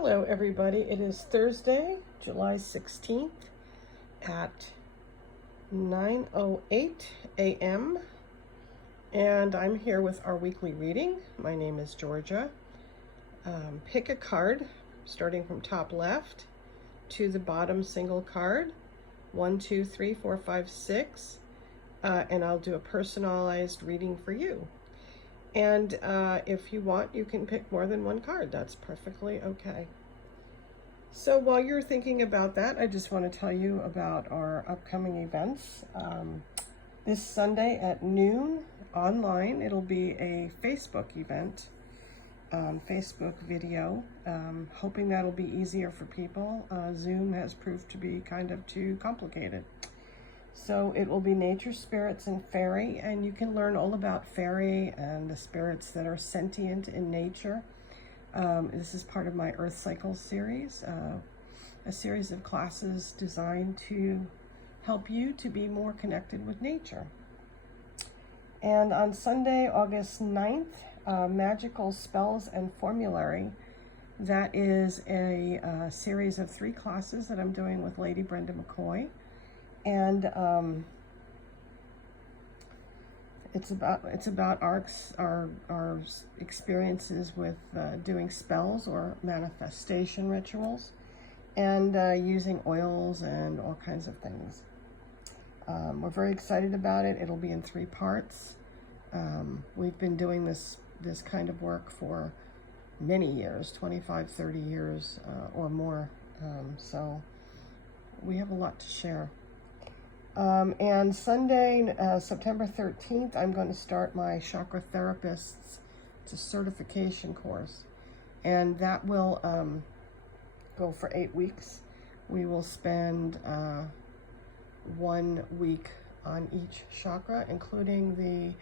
Hello everybody, it is Thursday, July 16th at 9:08 a.m. and I'm here with our weekly reading. My name is Georgia. Pick a card starting from top left to the bottom single card, 1, 2, 3, 4, 5, 6, and I'll do a personalized reading for you. And if you want, you can pick more than one card. That's perfectly okay. So while you're thinking about that, I just want to tell you about our upcoming events. This Sunday at noon online, it'll be a Facebook event, Facebook video. Hoping that'll be easier for people. Zoom has proved to be kind of too complicated. So it will be nature, spirits, and fairy, and you can learn all about fairy and the spirits that are sentient in nature. This is part of my Earth Cycle series, a series of classes designed to help you to be more connected with nature. And on Sunday, August 9th, Magical Spells and Formulary. That is a series of 3 classes that I'm doing with Lady Brenda McCoy. And it's about our experiences with doing spells or manifestation rituals, and using oils and all kinds of things. We're very excited about it. It'll be in 3 parts. We've been doing this kind of work for many years, 25, 30 years or more. So we have a lot to share. And Sunday, September 13th, I'm going to start my Chakra Therapist's, it's a certification course, and that will go for 8 weeks. We will spend 1 week on each chakra, including the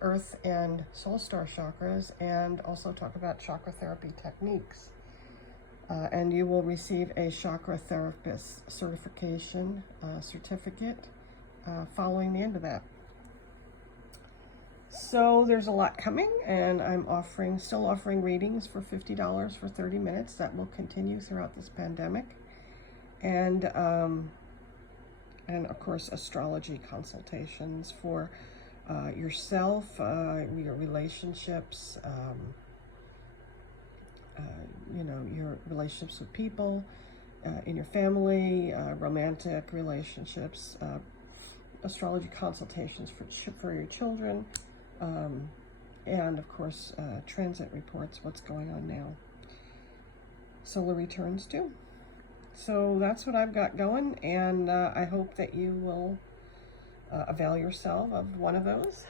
Earth and Soul Star chakras, and also talk about chakra therapy techniques. And you will receive a Chakra Therapist certification certificate following the end of that. So there's a lot coming, and I'm still offering readings for $50 for 30 minutes. That will continue throughout this pandemic. And of course, astrology consultations for yourself, your relationships, your relationships with people, in your family, romantic relationships, astrology consultations for your children, and of course, transit reports, what's going on now. Solar returns too. So that's what I've got going, and I hope that you will avail yourself of one of those.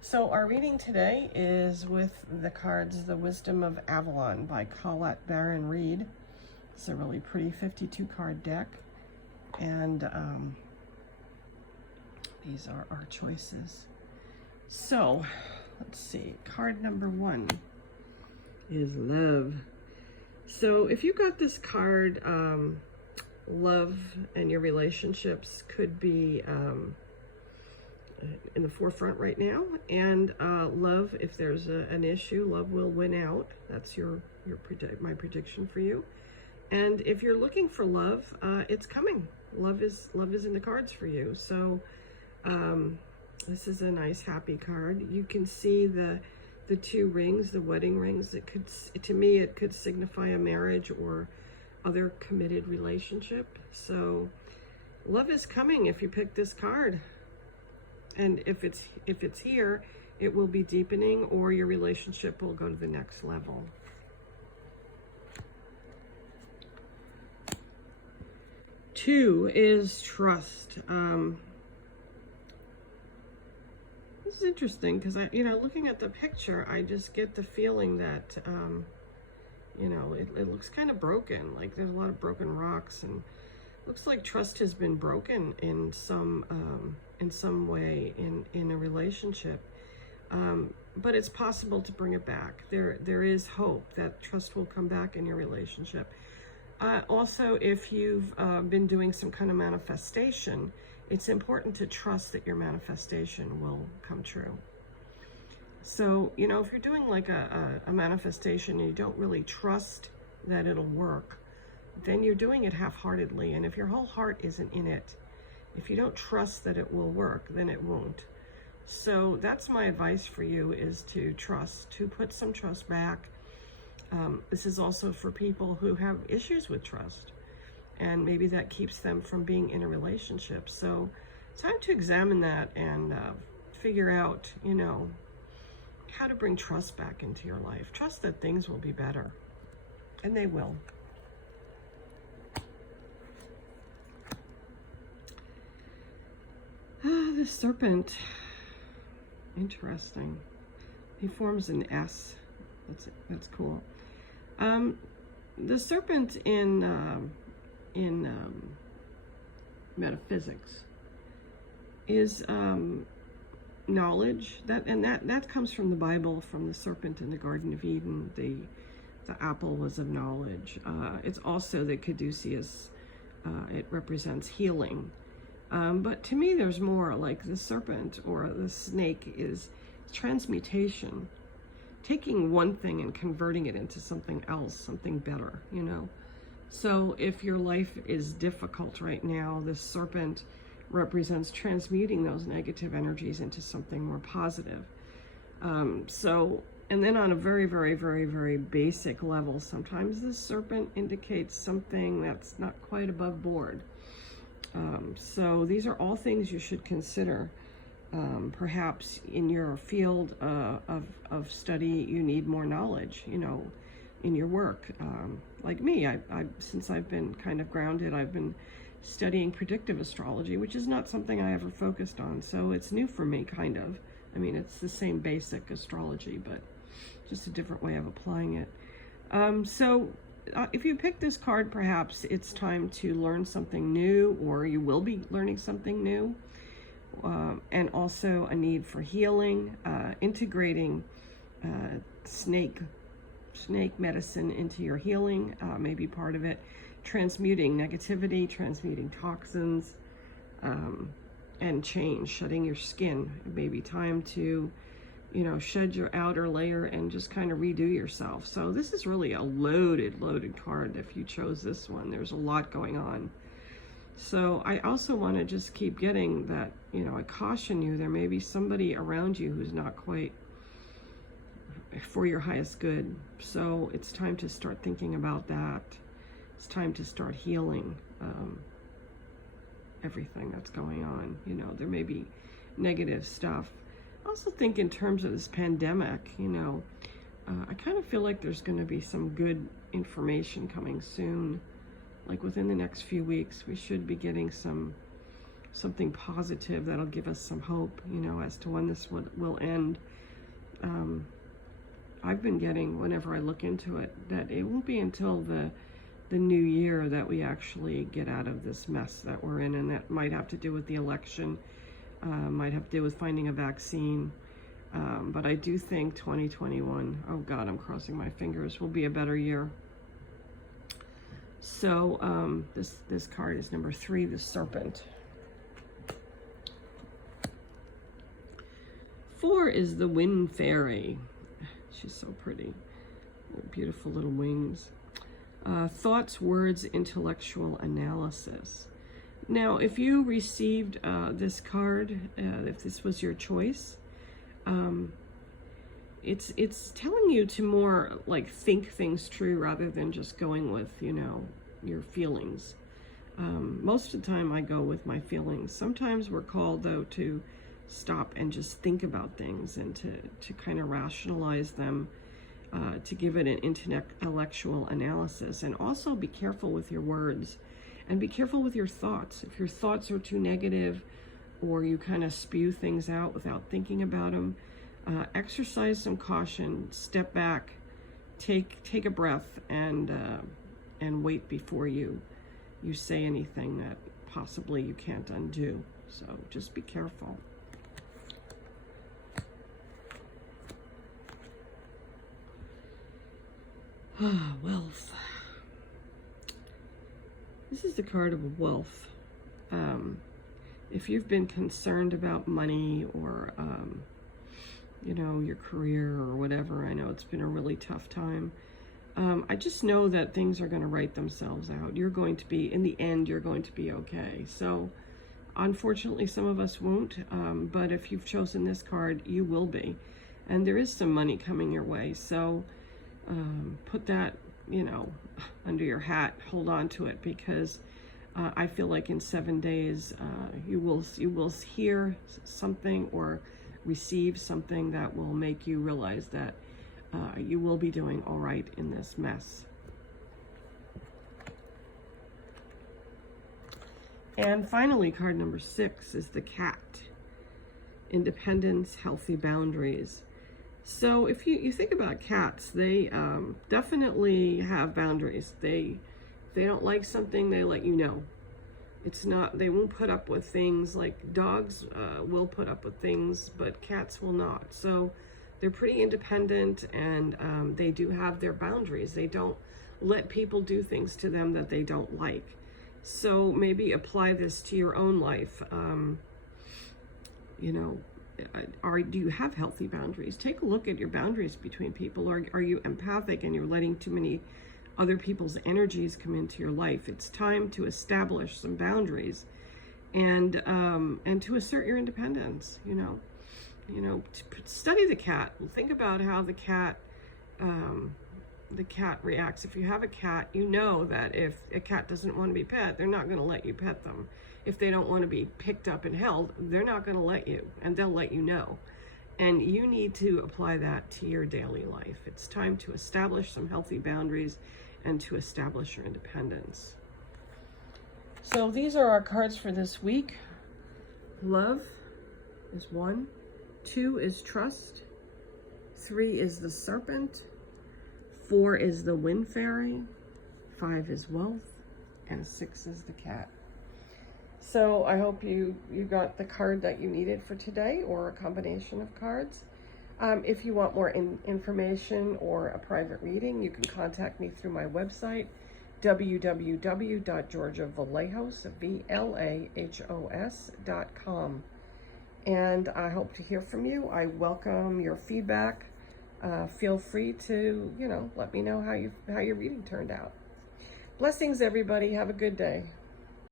So our reading today is with the cards The Wisdom of Avalon by Colette Baron Reed. It's a really pretty 52 card deck, and these are our choices. So let's see, card number 1 is Love. So if you got this card, love and your relationships could be in the forefront right now, and love, if there's an issue, love will win out. That's my prediction for you. And if you're looking for love, it's coming. Love is in the cards for you. So this is a nice, happy card. You can see the 2 rings, the wedding rings. To me, it could signify a marriage or other committed relationship. So love is coming if you pick this card. And if it's here, it will be deepening, or your relationship will go to the next level. Two is Trust. This is interesting because looking at the picture, I just get the feeling that it looks kind of broken. Like there's a lot of broken rocks, and looks like trust has been broken in some way in a relationship, but it's possible to bring it back. There is hope that trust will come back in your relationship. Also, if you've been doing some kind of manifestation, it's important to trust that your manifestation will come true. So, you know, if you're doing like a manifestation and you don't really trust that it'll work, then you're doing it half-heartedly. And if your whole heart isn't in it, if you don't trust that it will work, then it won't. So that's my advice for you, is to trust, to put some trust back. This is also for people who have issues with trust, and maybe that keeps them from being in a relationship. So it's time to examine that and figure out, you know, how to bring trust back into your life. Trust that things will be better, and they will. The serpent, interesting. He forms an S. That's cool. The serpent in metaphysics is knowledge. That comes from the Bible, from the serpent in the Garden of Eden. The apple was of knowledge. It's also the caduceus. It represents healing. But to me, there's more, like the serpent or the snake is transmutation, taking one thing and converting it into something else, something better, you know. So if your life is difficult right now, this serpent represents transmuting those negative energies into something more positive. And then on a very, very, very, very basic level, sometimes this serpent indicates something that's not quite above board. So these are all things you should consider. Perhaps in your field of study, you need more knowledge, you know, in your work. Like me, since I've been kind of grounded, I've been studying predictive astrology, which is not something I ever focused on. So it's new for me, kind of. I mean, it's the same basic astrology, but just a different way of applying it. If you pick this card, perhaps it's time to learn something new, or you will be learning something new. And also a need for healing, integrating snake medicine into your healing, may be part of it. Transmuting negativity, transmuting toxins, and change, shedding your skin. It may be time to, you know, shed your outer layer and just kind of redo yourself. So this is really a loaded card if you chose this one. There's a lot going on. So I also want to just keep getting that, you know, I caution you, there may be somebody around you who's not quite for your highest good. So it's time to start thinking about that. It's time to start healing everything that's going on. You know, there may be negative stuff. I also think in terms of this pandemic, you know, I kind of feel like there's going to be some good information coming soon. Like within the next few weeks, we should be getting something positive that'll give us some hope, you know, as to when this will end. I've been getting, whenever I look into it, that it won't be until the new year that we actually get out of this mess that we're in, and that might have to do with the election, might have to do with finding a vaccine. But I do think 2021, oh God, I'm crossing my fingers, will be a better year. So this card is number 3, the Serpent. 4 is the Wind Fairy. She's so pretty. Beautiful little wings. Thoughts, words, intellectual analysis. Now, if you received this card, if this was your choice, it's telling you to more like think things through rather than just going with, you know, your feelings. Most of the time I go with my feelings. Sometimes we're called, though, to stop and just think about things and to kind of rationalize them, to give it an intellectual analysis. And also be careful with your words and be careful with your thoughts. If your thoughts are too negative or you kind of spew things out without thinking about them, exercise some caution, step back, take a breath, and wait before you say anything that possibly you can't undo. So just be careful. Wealth. This is the card of wealth. If you've been concerned about money or you know, your career or whatever. I know it's been a really tough time. I just know that things are going to right themselves out. You're going to be, in the end, you're going to be okay. So, unfortunately, some of us won't, but if you've chosen this card, you will be. And there is some money coming your way. So, put that, you know, under your hat, hold on to it, because I feel like in 7 days, you will hear something or receive something that will make you realize that you will be doing all right in this mess. And finally, card number 6 is the cat. Independence, healthy boundaries. So if you think about cats, they definitely have boundaries. They don't like something, they let you know. It's not, they won't put up with things like dogs will put up with things, but cats will not. So they're pretty independent, and they do have their boundaries. They don't let people do things to them that they don't like. So maybe apply this to your own life. You know, do you have healthy boundaries? Take a look at your boundaries between people. Are you empathic and you're letting too many other people's energies come into your life? It's time to establish some boundaries and to assert your independence. You know, study the cat. Think about how the cat reacts. If you have a cat, you know that if a cat doesn't want to be pet, they're not going to let you pet them. If they don't want to be picked up and held, they're not going to let you, and they'll let you know. And you need to apply that to your daily life. It's time to establish some healthy boundaries and to establish your independence. So these are our cards for this week. Love is 1. 2 is trust. 3 is the serpent. 4 is the wind fairy. 5 is wealth. And 6 is the cat. So I hope you got the card that you needed for today, or a combination of cards. If you want more information or a private reading, you can contact me through my website, www.georgiavallejos.com. And I hope to hear from you. I welcome your feedback. Feel free to, let me know how your reading turned out. Blessings, everybody. Have a good day.